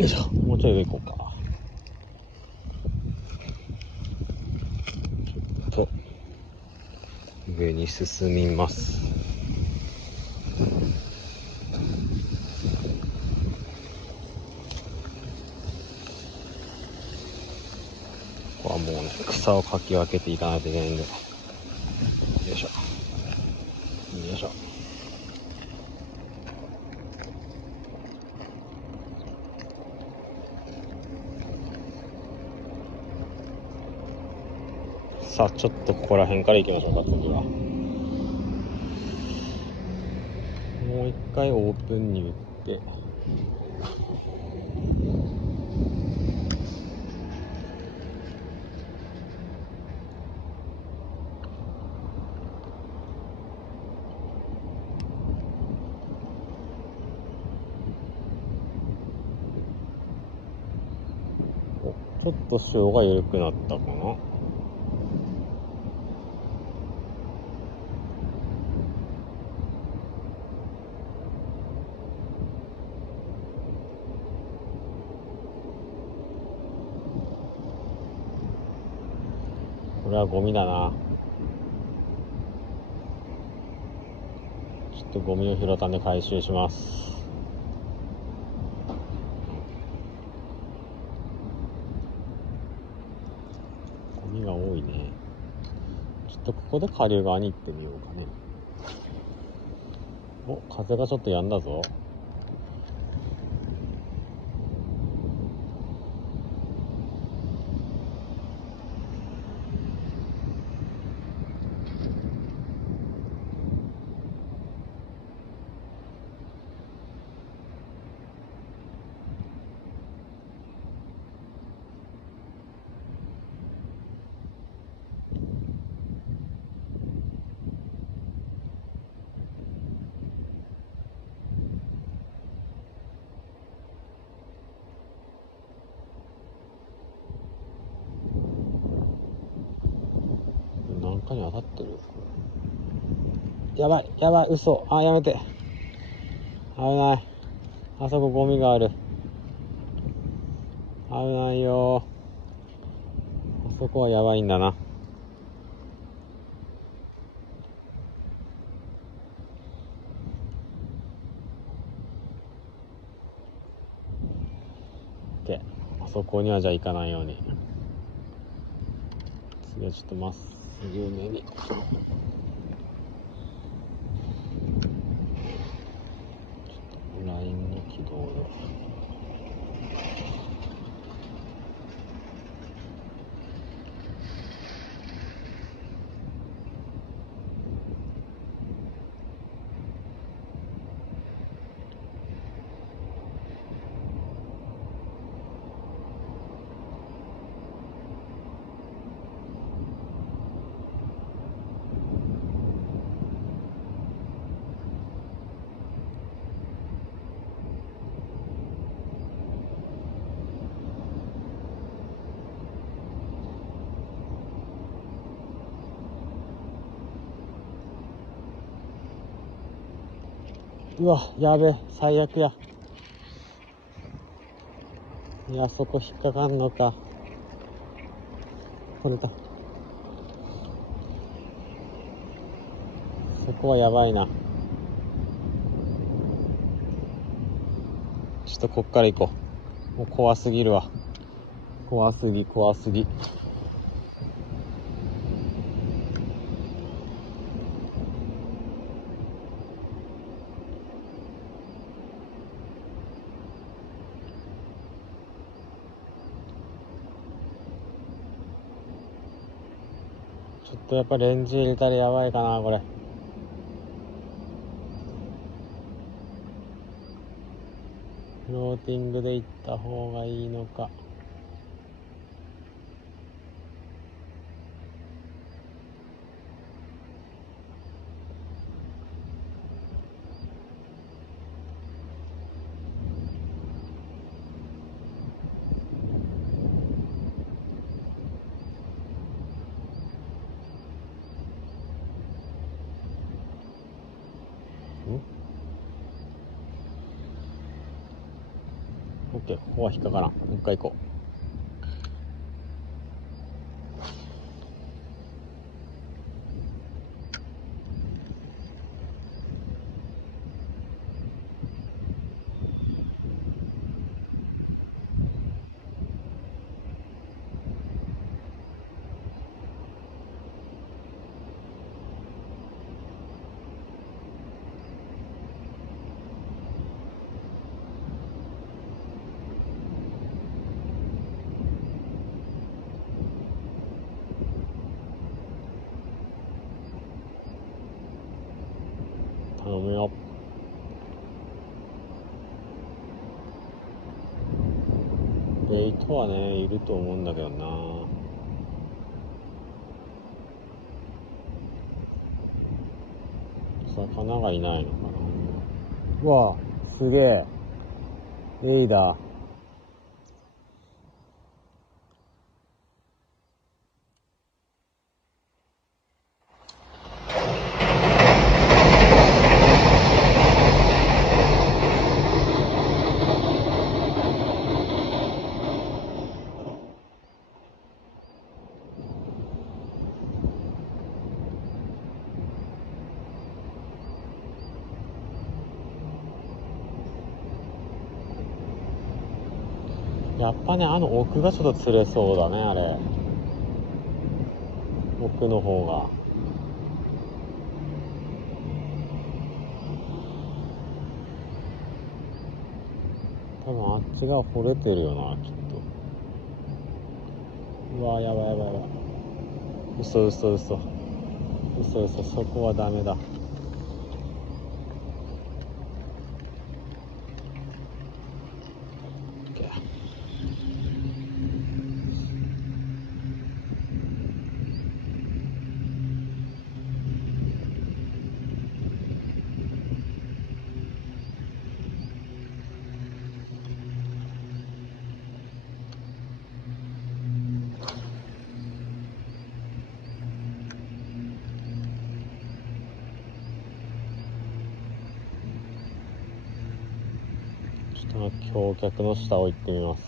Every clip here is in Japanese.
よいしょ、もうちょい上行こうか。ちょっと上に進みます。ここはもうね、草をかき分けていかないといけないんで、よいしょよいしょ。さあ、ちょっとここら辺から行きましょうか。次はもう一回オープンに打って、ちょっと潮が緩くなったかな。これはゴミだな。ちょっとゴミを拾ったんで回収します。ゴミが多いね。ちょっとここで下流側に行ってみようかね。お、風がちょっと止んだぞ。なんかに当たってる。やばいやばい、嘘。あ、やめて。危ない。あそこゴミがある。危ないよ。あそこはやばいんだな。あそこにはじゃあ行かないように。次はちょっとまっすぐめに。ラインの軌道で。うわ、やべえ、最悪や。いや、そこ引っかかんのか。取れた。そこはやばいな。ちょっとこっから行こう。もう怖すぎるわ。怖すぎ。ちょっとやっぱレンジ入れたらやばいかな、これ。フローティングで行った方がいいのか。オッケー、ここは引っかからん。もう一回行こう。頼むよ。ベイトはね、いると思うんだけどな。魚がいないのかな。うわ、すげえ。エイだ。やっぱね、あの奥がちょっと釣れそうだね、あれ。奥の方が。多分あっちが掘れてるよな、きっと。うわ、やばいやばいやばい。嘘、そこはダメだ。ちょっと橋脚の下を行ってみます。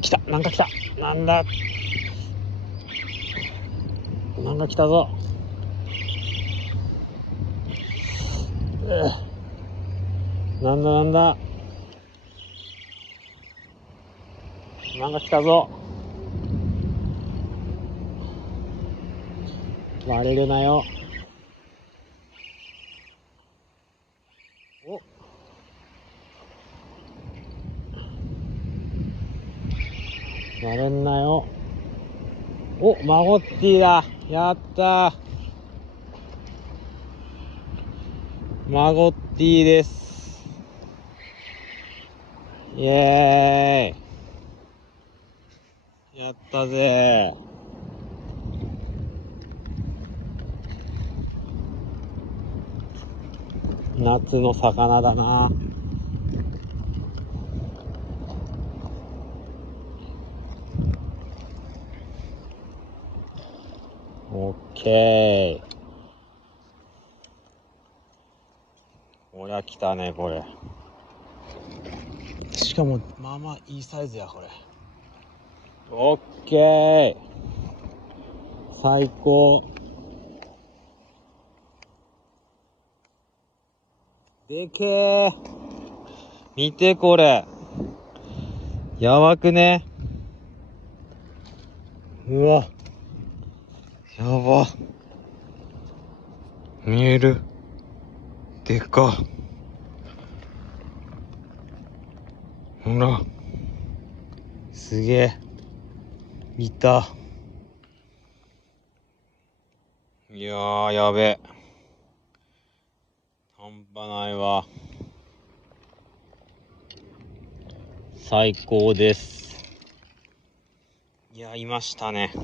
来た、なんか来た。なんだ。なんか来たぞ。なんだ。なんか来たぞ。割れるなよ。お、割れんなよ。お、マゴッティだ。やったー。マゴッティです。イエーイ。やったぜー。夏の魚だな。オッケー。こりゃ来たね、これ。しかもまあまあいいサイズや、これ。オッケー。最高。でけー。見てこれ。やばくね。うわ、やば。見える。でか。ほら。すげえ。いた。いやー、やべえ。半端ないわ。最高です。いや、いましたね。